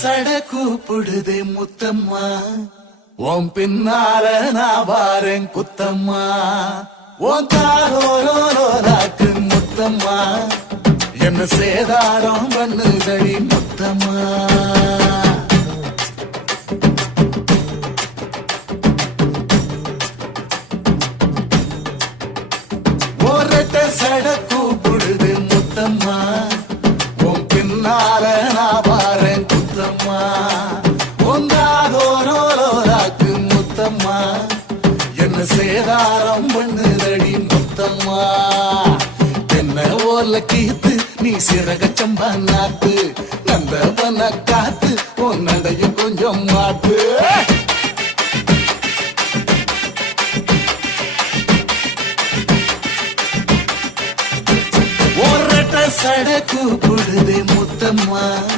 சட கூப்பிடுதே முத்தம்மா, உன் பின்னால நான் வாரேன் குத்தம்மா, உன் காரோராக்கு முத்தம்மா, என்ன சேதாரம் பண்ணுதடி முத்தம்மா. ஒரட்ட சட கூப்பிடுது முத்தம்மா, உன் பின்னால நான் வாரேன் குத்தம்மா, உங்காதோராக்கு முத்தம்மா, என்ன சேதாரம் பண்ணுதடி முத்தம்மா. என்ன ஓல கீத்து நீ சிறகச்சம்பா நாத்து, நந்தவன காத்து உன் நடைய கொஞ்சம் மாத்து. சட கூப்பிடுதே முத்தம்மா,